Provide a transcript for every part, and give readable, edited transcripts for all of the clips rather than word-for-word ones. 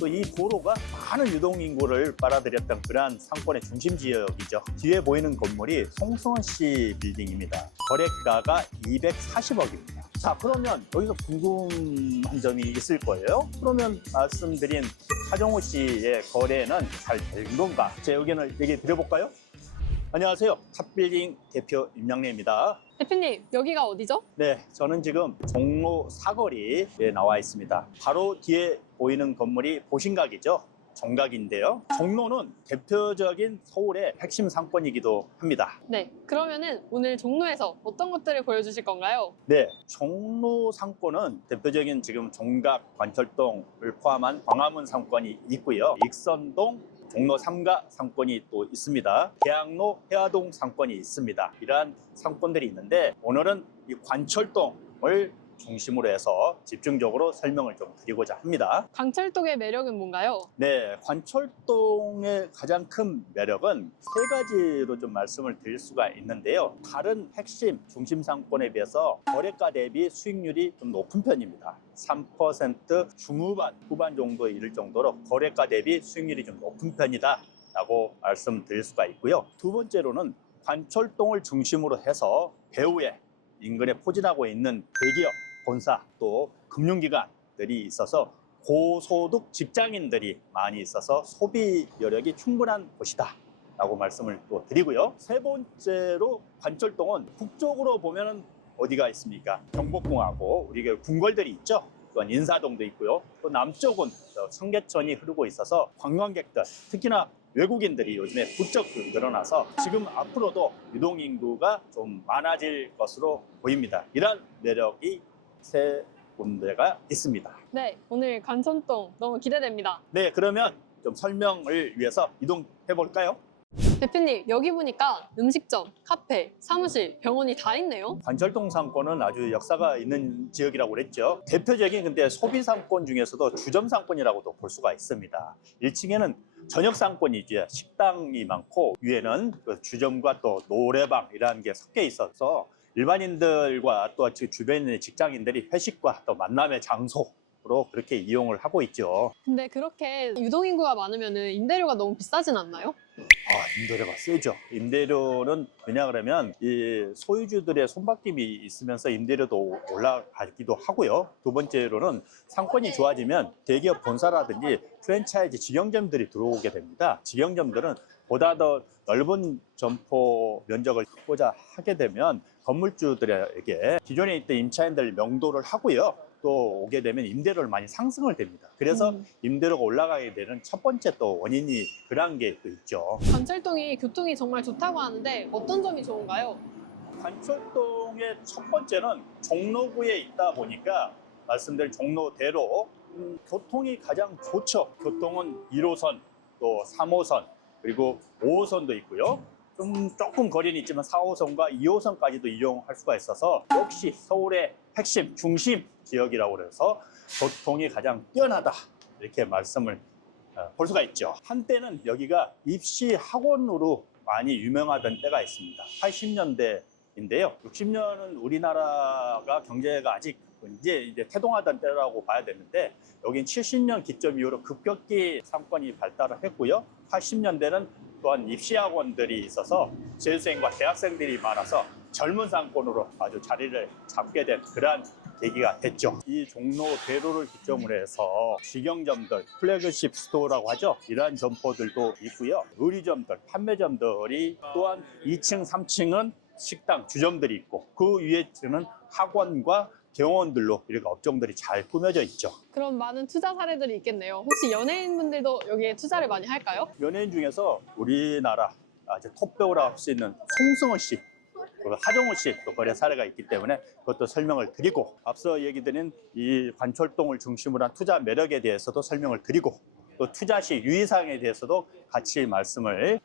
또 이 도로가 많은 유동인구를 빨아들였던 그러한 상권의 중심 지역이죠. 뒤에 보이는 건물이 송승헌 씨 빌딩입니다. 거래가가 240억입니다. 자, 그러면 여기서 궁금한 점이 있을 거예요. 그러면 말씀드린 하정우 씨의 거래는 잘 된 건가? 제 의견을 얘기해 드려볼까요? 안녕하세요. 탑빌딩 대표 임양래입니다. 대표님, 여기가 어디죠? 네, 저는 지금 종로 사거리에 나와 있습니다. 바로 뒤에 보이는 건물이 보신각이죠. 정각인데요. 종로는 대표적인 서울의 핵심 상권이기도 합니다. 네, 그러면은 오늘 종로에서 어떤 것들을 보여주실 건가요? 네, 종로 상권은 대표적인 지금 종각, 관철동을 포함한 광화문 상권이 있고요. 익선동, 종로 3가 상권이 또 있습니다. 계양로, 해화동 상권이 있습니다. 이러한 상권들이 있는데 오늘은 이 관철동을 중심으로 해서 집중적으로 설명을 좀 드리고자 합니다. 광철동의 매력은 뭔가요? 네, 관철동의 가장 큰 매력은 세 가지로 좀 말씀을 드릴 수가 있는데요. 다른 핵심 중심 상권에 비해서 거래가 대비 수익률이 좀 높은 편입니다. 3% 중후반, 후반 정도에 이를 정도로 거래가 대비 수익률이 좀 높은 편이다 라고 말씀드릴 수가 있고요. 두 번째로는 관철동을 중심으로 해서 배후에 인근에 포진하고 있는 대기업, 본사, 또 금융기관들이 있어서 고소득 직장인들이 많이 있어서 소비 여력이 충분한 곳이다 라고 말씀을 또 드리고요. 세 번째로 관철동은 북쪽으로 보면은 어디가 있습니까? 경복궁하고 우리가 궁궐들이 있죠. 또한 인사동도 있고요. 또 남쪽은 청계천이 흐르고 있어서 관광객들, 특히나 외국인들이 요즘에 부쩍 늘어나서 지금 앞으로도 유동인구가 좀 많아질 것으로 보입니다. 이런 매력이 세 군데가 있습니다. 네, 오늘 관철동 너무 기대됩니다. 네, 그러면 좀 설명을 위해서 이동해 볼까요? 대표님, 여기 보니까 음식점, 카페, 사무실, 병원이 다 있네요. 관철동 상권은 아주 역사가 있는 지역이라고 그랬죠. 대표적인 근데 소비 상권 중에서도 주점 상권이라고도 볼 수가 있습니다. 1층에는 저녁 상권이죠. 식당이 많고 위에는 그 주점과 또 노래방이라는 게 섞여 있어서 일반인들과 또 주변에 있는 직장인들이 회식과 또 만남의 장소로 그렇게 이용을 하고 있죠. 근데 그렇게 유동인구가 많으면 임대료가 너무 비싸진 않나요? 임대료가 세죠. 임대료는 왜냐 그러면 이 소유주들의 손바뀜이 있으면서 임대료도 올라가기도 하고요. 두 번째로는 상권이 좋아지면 대기업 본사라든지 프랜차이즈 직영점들이 들어오게 됩니다. 직영점들은 보다 더 넓은 점포 면적을 확보자 하게 되면 건물주들에게 기존에 있던 임차인들 명도를 하고요. 또 오게 되면 임대료를 많이 상승을 됩니다. 그래서 임대료가 올라가게 되는 첫 번째 또 원인이 그런 게 또 있죠. 관철동이 교통이 정말 좋다고 하는데 어떤 점이 좋은가요? 관철동의 첫 번째는 종로구에 있다 보니까 말씀드린 종로대로 교통이 가장 좋죠. 교통은 1호선, 또 3호선, 그리고 5호선도 있고요. 조금 거리는 있지만 4호선과 2호선까지도 이용할 수가 있어서 역시 서울의 핵심, 중심 지역이라고 해서 교통이 가장 뛰어나다 이렇게 말씀을 볼 수가 있죠. 한때는 여기가 입시 학원으로 많이 유명하던 때가 있습니다. 80년대인데요. 60년은 우리나라가 경제가 아직 이제 태동하던 때라고 봐야 되는데 여긴 70년 기점 이후로 급격히 상권이 발달을 했고요. 80년대는 또한 입시학원들이 있어서 재수생과 대학생들이 많아서 젊은 상권으로 아주 자리를 잡게 된 그러한 계기가 됐죠. 이 종로대로를 기점으로 해서 직영점들, 플래그십 스토어라고 하죠. 이러한 점포들도 있고요. 의류점들, 판매점들이 또한 2층, 3층은 식당, 주점들이 있고 그 위에는 학원과 병원들로 이렇게 업종들이 잘 꾸며져 있죠. 그럼 많은 투자 사례들이 있겠네요. 혹시 연예인분들도 여기에 투자를 많이 할까요? 연예인 중에서 우리나라 톱배우라 할 수 있는 송승헌 씨, 하정우 씨 또 거래 사례가 있기 때문에 그것도 설명을 드리고 앞서 얘기 드린 이 관철동을 중심으로 한 투자 매력에 대해서도 설명을 드리고 또 투자 시 유의사항에 대해서도 같이 말씀을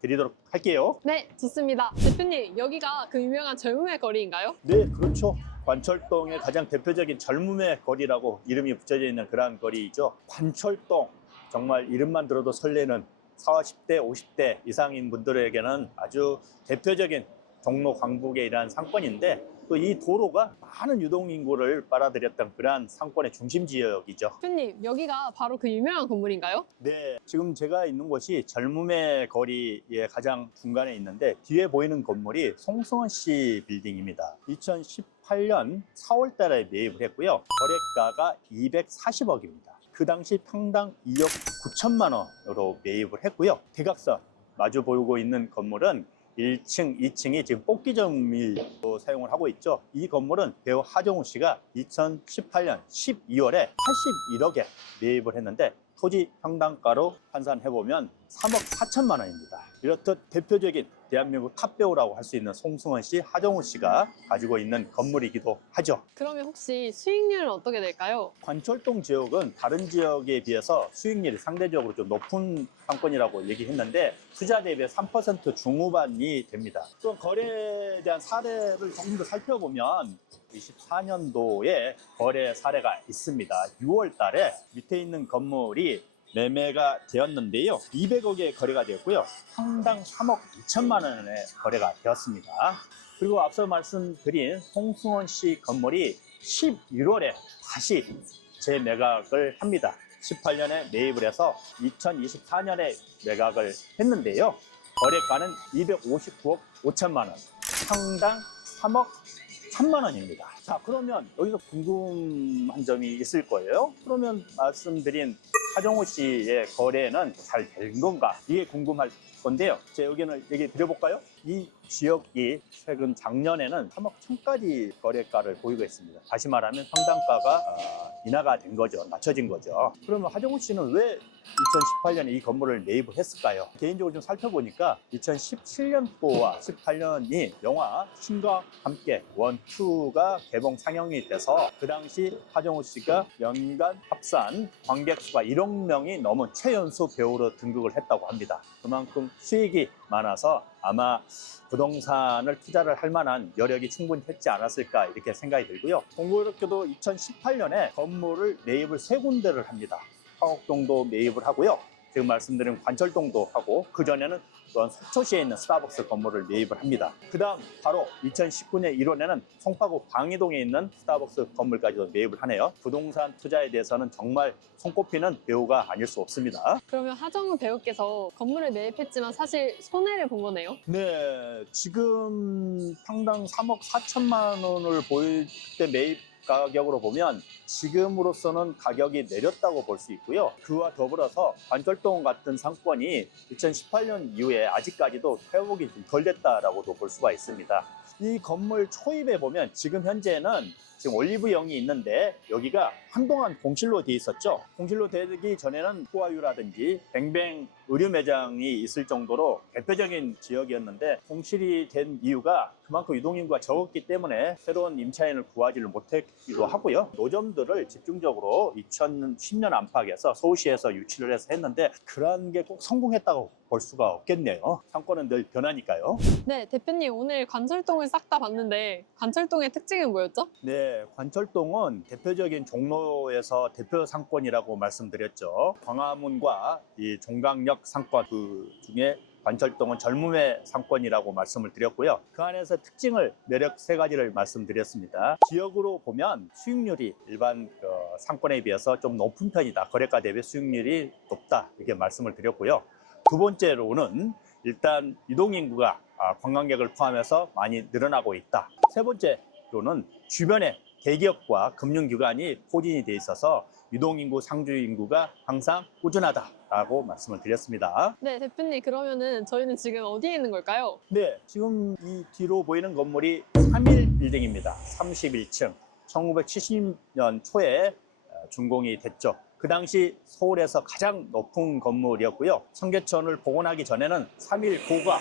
드리도록 할게요. 네, 좋습니다. 대표님, 여기가 그 유명한 젊음의 거리인가요? 네, 그렇죠. 관철동의 가장 대표적인 젊음의 거리라고 이름이 붙여져 있는 그러한 거리이죠. 관철동, 정말 이름만 들어도 설레는 40, 50대, 50대 이상인 분들에게는 아주 대표적인 종로 광북의 이러한 상권인데 또 이 도로가 많은 유동인구를 빨아들였던 그러한 상권의 중심 지역이죠. 대표님, 여기가 바로 그 유명한 건물인가요? 네, 지금 제가 있는 곳이 젊음의 거리의 가장 중간에 있는데 뒤에 보이는 건물이 송승헌 씨 빌딩입니다. 2018년 4월 달에 매입을 했고요. 거래가가 240억입니다. 그 당시 평당 2억 9천만 원으로 매입을 했고요. 대각선 마주 보이고 있는 건물은 1층, 2층이 지금 뽑기점으로 사용을 하고 있죠. 이 건물은 배우 하정우 씨가 2018년 12월에 81억에 매입을 했는데 토지 평당가로 환산해보면 3억 4천만 원입니다. 이렇듯 대표적인 대한민국 탑배우라고 할 수 있는 송승헌 씨, 하정우 씨가 가지고 있는 건물이기도 하죠. 그러면 혹시 수익률은 어떻게 될까요? 관철동 지역은 다른 지역에 비해서 수익률이 상대적으로 좀 높은 상권이라고 얘기했는데 투자 대비 3% 중후반이 됩니다. 또 거래에 대한 사례를 조금 더 살펴보면 24년도에 거래 사례가 있습니다. 6월 달에 밑에 있는 건물이 매매가 되었는데요. 200억의 거래가 되었고요. 평당 3억 2천만 원의 거래가 되었습니다. 그리고 앞서 말씀드린 송승헌 씨 건물이 11월에 다시 재매각을 합니다. 18년에 매입을 해서 2024년에 매각을 했는데요. 거래가는 259억 5천만 원, 평당 3억 1천만 원입니다. 자, 그러면 여기서 궁금한 점이 있을 거예요. 그러면 말씀드린 하정우 씨의 거래는 잘 된 건가? 이게 궁금할 건데요. 제 의견을 얘기 드려볼까요? 이 지역이 최근 작년에는 3억 1천까지 거래가를 보이고 있습니다. 다시 말하면 평당가가 인하가 된 거죠. 낮춰진 거죠. 그러면 하정우 씨는 왜 2018년에 이 건물을 매입을 했을까요? 개인적으로 좀 살펴보니까 2017년도와 18년이 영화 신과 함께 1, 2가 개봉 상영이 돼서 그 당시 하정우 씨가 연간 합산 관객 수가 1억 명이 넘은 최연소 배우로 등극을 했다고 합니다. 그만큼 수익이 많아서 아마 부동산을 투자를 할 만한 여력이 충분히 했지 않았을까 이렇게 생각이 들고요. 공교롭게도 2018년에 건물을 매입을 3군데를 합니다. 화곡동도 매입을 하고요. 지금 말씀드린 관철동도 하고 그전에는 또한 속초시에 있는 스타벅스 건물을 매입을 합니다. 그 다음 바로 2019년 1월에는 송파구 방이동에 있는 스타벅스 건물까지도 매입을 하네요. 부동산 투자에 대해서는 정말 손꼽히는 배우가 아닐 수 없습니다. 그러면 하정우 배우께서 건물을 매입했지만 사실 손해를 본 거네요? 네, 지금 평당 3억 4천만 원을 보일 때 매입 가격으로 보면 지금으로서는 가격이 내렸다고 볼 수 있고요. 그와 더불어서 관철동 같은 상권이 2018년 이후에 아직까지도 회복이 좀 덜 됐다라고도 볼 수가 있습니다. 이 건물 초입에 보면 지금 현재는 지금 올리브영이 있는데 여기가 한동안 공실로 돼 있었죠. 공실로 되기 전에는 후아유라든지 뱅뱅 의류 매장이 있을 정도로 대표적인 지역이었는데 공실이 된 이유가 그만큼 유동인구가 적었기 때문에 새로운 임차인을 구하지를 못했기도 하고요. 노점들을 집중적으로 2010년 안팎에서 서울시에서 유치를 해서 했는데 그런 게 꼭 성공했다고 볼 수가 없겠네요. 상권은 늘 변하니까요. 네, 대표님 오늘 관철동을 싹 다 봤는데 관철동의 특징은 뭐였죠? 네, 관철동은 대표적인 종로에서 대표 상권이라고 말씀드렸죠. 광화문과 이 종강역 상권 그 중에 관철동은 젊음의 상권이라고 말씀을 드렸고요. 그 안에서 특징을 매력 3가지를 말씀드렸습니다. 지역으로 보면 수익률이 일반 상권에 비해서 좀 높은 편이다. 거래가 대비 수익률이 높다. 이렇게 말씀을 드렸고요. 두 번째로는 일단 유동인구가 관광객을 포함해서 많이 늘어나고 있다. 세 번째로는 주변에 대기업과 금융기관이 포진이 돼 있어서 유동인구, 상주인구가 항상 꾸준하다라고 말씀을 드렸습니다. 네, 대표님 그러면은 저희는 지금 어디에 있는 걸까요? 네, 지금 이 뒤로 보이는 건물이 3일 빌딩입니다. 31층. 1970년 초에 준공이 됐죠. 그 당시 서울에서 가장 높은 건물이었고요. 청계천을 복원하기 전에는 3.1고가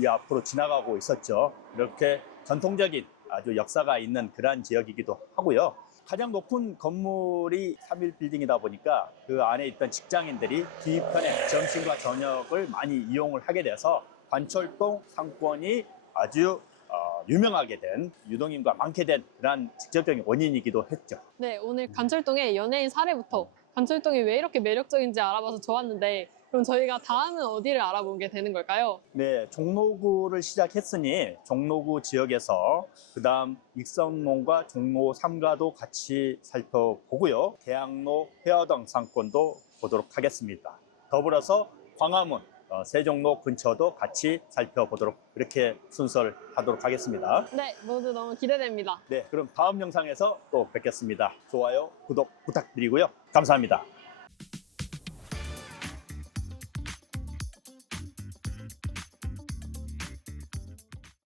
이 앞으로 지나가고 있었죠. 이렇게 전통적인 아주 역사가 있는 그러한 지역이기도 하고요. 가장 높은 건물이 3일 빌딩이다 보니까 그 안에 있던 직장인들이 뒤편에 점심과 저녁을 많이 이용을 하게 돼서 관철동 상권이 아주 유명하게 된 유동인구가 많게 된 그런 직접적인 원인이기도 했죠. 네, 오늘 관철동의 연예인 사례부터 관철동이 왜 이렇게 매력적인지 알아봐서 좋았는데 그럼 저희가 다음은 어디를 알아보게 되는 걸까요? 네, 종로구를 시작했으니 종로구 지역에서 그다음 익선동과 종로 3가도 같이 살펴보고요. 대학로 회화동 상권도 보도록 하겠습니다. 더불어서 광화문, 세종로 근처도 같이 살펴보도록 이렇게 순서를 하도록 하겠습니다. 네, 모두 너무 기대됩니다. 네, 그럼 다음 영상에서 또 뵙겠습니다. 좋아요, 구독 부탁드리고요. 감사합니다.